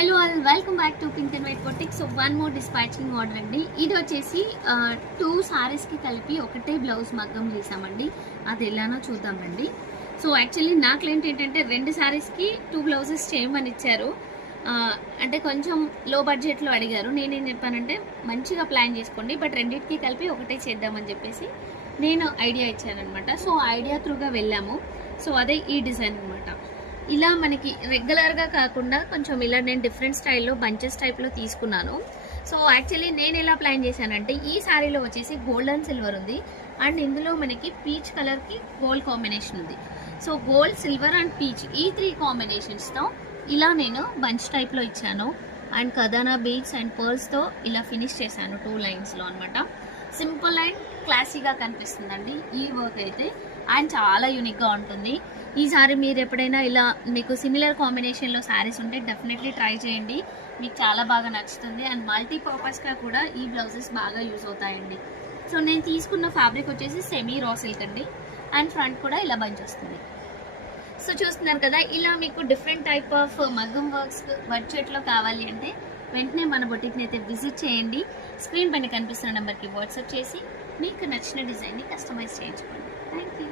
Hello all, welcome back to pink and white boutique. So one more dispatching order అండి. ఇది వచ్చేసి 2 సారీస్కి కలిపి ఒకటే బ్లౌజ్ మగ్గం చేసామండి. అది ఎలానో చూద్దామండి. సో యాక్చువల్లీ నా క్లయింట్ ఏంటంటే 2 సారీస్కి 2 బ్లౌజెస్ చేయమని ఇచ్చారు. అంటే కొంచెం లో బడ్జెట్లో అడిగారు. నేనేం చెప్పానంటే మంచిగా ప్లాన్ చేసుకోండి, బట్ రెండింటికి కలిపి ఒకటే చేద్దామని చెప్పేసి నేను ఐడియా ఇచ్చానమాట. సో ఐడియా త్రూగా వెళ్ళాము. సో అదే ఈ డిజైన్ అనమాట. ఇలా మనకి రెగ్యులర్గా కాకుండా కొంచెం ఇలా నేను డిఫరెంట్ స్టైల్లో బంచెస్ టైప్లో తీసుకున్నాను. సో యాక్చువల్లీ నేను ఎలా ప్లాన్ చేశానంటే ఈ శారీలో వచ్చేసి గోల్డ్ అండ్ సిల్వర్ ఉంది, అండ్ ఇందులో మనకి పీచ్ కలర్కి గోల్డ్ కాంబినేషన్ ఉంది. So gold, silver and peach ఈ 3 కాంబినేషన్స్తో ఇలా నేను బంచ్ టైప్లో ఇచ్చాను. అండ్ కదానా బీడ్స్ అండ్ పర్ల్స్తో ఇలా ఫినిష్ చేశాను 2 లైన్స్లో అనమాట. సింపుల్ అండ్ క్లాసీగా కనిపిస్తుందండి ఈ వర్క్ అయితే, అండ్ చాలా యూనిక్గా ఉంటుంది. ఈసారి మీరు ఎప్పుడైనా ఇలా మీకు సిమిలర్ కాంబినేషన్లో శారీస్ ఉంటే డెఫినెట్లీ ట్రై చేయండి, మీకు చాలా బాగా నచ్చుతుంది. అండ్ మల్టీపర్పస్గా కూడా ఈ బ్లౌజెస్ బాగా యూజ్ అవుతాయండి. సో నేను తీసుకున్న ఫ్యాబ్రిక్ వచ్చేసి సెమీ రా సిల్క్ అండి, అండ్ ఫ్రంట్ కూడా ఇలా బంచ్ వస్తుంది. సో చూస్తున్నారు కదా, ఇలా మీకు డిఫరెంట్ టైప్ ఆఫ్ మగ్గం వర్క్స్ బడ్జెట్లో కావాలి అంటే వెంటనే మన బొటిక్ని అయితే విజిట్ చేయండి. స్క్రీన్ పైన కనిపిస్తున్న నెంబర్కి వాట్సాప్ చేసి మీకు నచ్చిన డిజైన్ని కస్టమైజ్ చేయించుకోండి. Thank you.